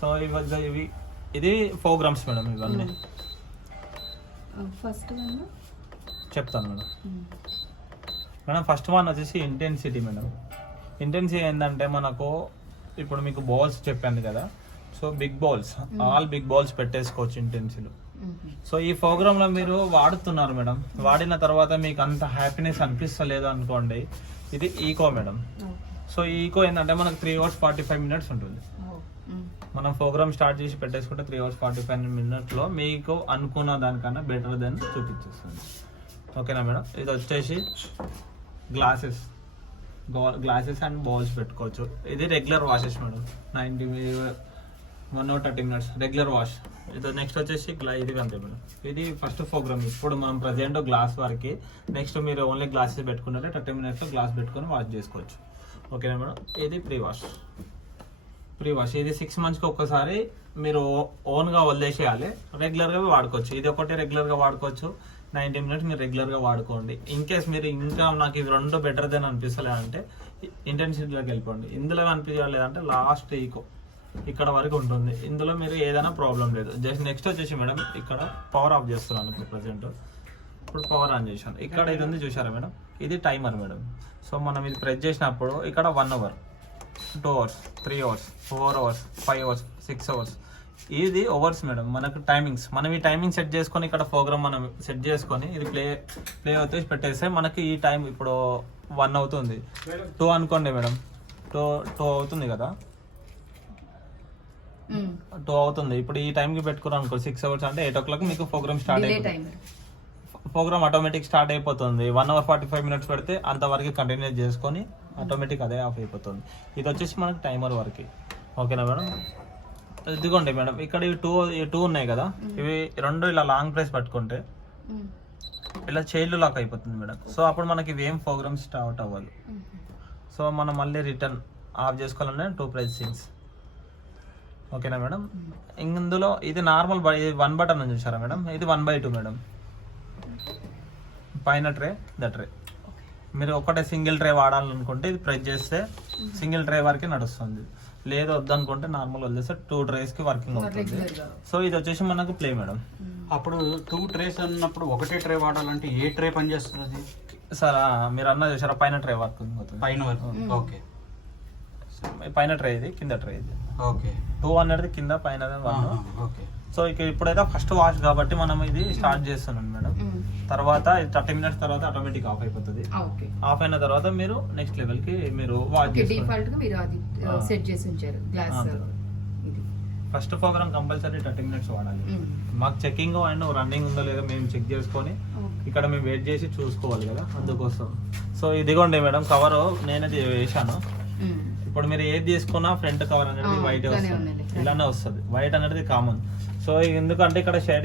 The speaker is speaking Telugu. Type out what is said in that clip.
సో ఇవి ఇది 4 grams మేడం. ఇవన్నీ ఫస్ట్ వన్ చెప్తాను మేడం. మేడం ఫస్ట్ వన్ వచ్చేసి ఇంటెన్సిటీ మేడం. ఇంటెన్సిటీ ఏంటంటే మనకు ఇప్పుడు మీకు బాల్స్ చెప్పాను కదా, so big balls, all big balls పెట్టేసుకోవచ్చు ఇంటెన్సిటీలో. సో ఈ ప్రోగ్రాంలో మీరు వాడుతున్నారు మేడం, వాడిన తర్వాత మీకు అంత హ్యాపీనెస్ అనిపిస్తలేదు అనుకోండి, ఇది ఈకో మేడం. సో ఈకో ఏంటంటే మనకు 3 hours 45 minutes ఉంటుంది. మనం ప్రోగ్రామ్ స్టార్ట్ చేసి పెట్టేసుకుంటే 3 hours 45 minutes మీకు అనుకున్న దానికన్నా బెటర్ దెన్ చూపించేస్తుంది. ఓకేనా మేడం. ఇది వచ్చేసి గ్లాసెస్ అండ్ బౌల్స్ పెట్టుకోవచ్చు. ఇది regular washes madam, 130 minutes regular wash. ఇది నెక్స్ట్ వచ్చేసి ఇది అంతే మేడం. ఇది ఫస్ట్ ప్రోగ్రామ్. ఇప్పుడు మనం ప్రజెంట్ గ్లాస్ వరకు, నెక్స్ట్ మీరు ఓన్లీ గ్లాసెస్ పెట్టుకుంటే 30 minutes గ్లాస్ పెట్టుకొని వాష్ చేసుకోవచ్చు. ఓకేనా మేడం. ఇది ప్రీ వాష్. ఇది 6 monthsకి ఒక్కసారి మీరు ఓన్గా వదిలేసేయాలి, రెగ్యులర్గా వాడుకోవచ్చు. ఇది ఒకటి రెగ్యులర్గా వాడుకోవచ్చు, 90 minutes మీరు రెగ్యులర్గా వాడుకోండి. ఇన్ కేస్ మీరు ఇంకా నాకు ఇవి రెండు బెటర్ దెన్ అనిపిస్తలేదంటే ఇంటెన్సిటీలోకి వెళ్ళిపోండి. ఇందులో అనిపించలేదంటే లాస్ట్ ఈకో ఇక్కడ వరకు ఉంటుంది. ఇందులో మీరు ఏదైనా ప్రాబ్లం లేదు. జస్ట్ నెక్స్ట్ వచ్చేసి మేడం ఇక్కడ పవర్ ఆఫ్ చేస్తున్నాను ఇప్పుడు ప్రజెంట్. ఇప్పుడు పవర్ ఆన్ చేశాను. ఇక్కడ ఇది ఉంది చూసారా మేడం, ఇది టైమర్ మేడం. సో మనం ఇది ప్రెస్ చేసినప్పుడు ఇక్కడ 1 hour, 2 hours, 3 hours, 4 hours, 5 hours, 6 hours, ఇది అవర్స్ మేడం. మనకు టైమింగ్స్, మనం ఈ టైమింగ్ సెట్ చేసుకొని ఇక్కడ ప్రోగ్రామ్ మనం సెట్ చేసుకొని ఇది ప్లే అవుతే పెట్టేస్తే మనకి ఈ టైం ఇప్పుడు 1 అవుతుంది, 2 అనుకోండి మేడం, 2 అవుతుంది కదా, 2 అవుతుంది. ఇప్పుడు ఈ టైంకి పెట్టుకున్నాం అనుకో 6 hours అంటే 8 o'clock మీకు ప్రోగ్రామ్ స్టార్ట్ అయిపోతుంది. ప్రోగ్రామ్ ఆటోమేటిక్ స్టార్ట్ అయిపోతుంది. 1 hour 45 minutes పెడితే అంతవరకు కంటిన్యూ చేసుకొని ఆటోమేటిక్ అదే ఆఫ్ అయిపోతుంది. ఇది వచ్చేసి మనకి టైమర్ వరకు. ఓకేనా మేడం. ఇదిగోండి మేడం, ఇక్కడ ఇవి టూ ఉన్నాయి కదా, ఇవి రెండు ఇలా లాంగ్ ప్రెస్ పట్టుకుంటే ఇలా చైల్డ్ లాక్ అయిపోతుంది మేడం. సో అప్పుడు మనకి ఇవి ఏం ప్రోగ్రామ్ స్టార్ట్ అవ్వాలి. సో మనం మళ్ళీ రిటర్న్ ఆఫ్ చేసుకోవాలంటే 2 pressings. ఓకేనా మేడం. ఇందులో ఇది నార్మల్ 1 button అని చూసారా మేడం, ఇది 1/2 మేడం. పైన ట్రే, ట్రే మీరు ఒకటే సింగిల్ ట్రే వాడాలనుకుంటే ఇది ప్రెస్ చేస్తే సింగిల్ ట్రే వరకే నడుస్తుంది. లేదు వద్దనుకుంటే నార్మల్ వదిలేస్తే 2 trays కి వర్కింగ్ అవుతుంది. సో ఇది వచ్చేసి మనకు ప్లే మేడం. అప్పుడు 2 trays అన్నప్పుడు ఒకటే ట్రే వాడాలంటే ఏ ట్రే పనిచేస్తుంది సార్? మీరు అన్న చూసారా పైన ట్రే వర్కింగ్ అవుతుంది. పైన ఓకే, పైన ట్రే ఇది, కింద ట్రే ఇది. ఓకే, 2 అనేది కింద, పైన 1. ఓకే. సో ఇప్పుడైతే ఫస్ట్ వాష్ కాబట్టి మనం ఇది స్టార్ట్ చేస్తున్నాం మేడం. తర్వాత 30 minutes తర్వాత ఆటోమేటిక్ ఆఫ్ అయిపోతుంది. ఆఫ్ అయిన తర్వాత మీరు నెక్స్ట్ లెవెల్ కి మీరు వాష్ డిఫాల్ట్ గా మీరు అది సెట్ చేసి ఉంచారు glass. First program compulsory 30 minutes వాడాలి. మాకు చెకింగ్ అండ్ రన్నింగ్ ఉందో లేదో మేము చెక్ చేసుకొని ఇక్కడ మేము వెయిట్ చేసి చూసుకోవాలి కదా, అందుకోసం. సో ఇదిగోండి మేడం కవర్ నేనైతే వేసాను. ఇప్పుడు మీరు ఏది తీసుకున్నా ఫ్రంట్ కవర్ అనేది వైట్ వస్తుంది, ఇలానే వస్తుంది. వైట్ అనేది కామన్. సో ఎందుకంటే ఇక్కడ షేడ్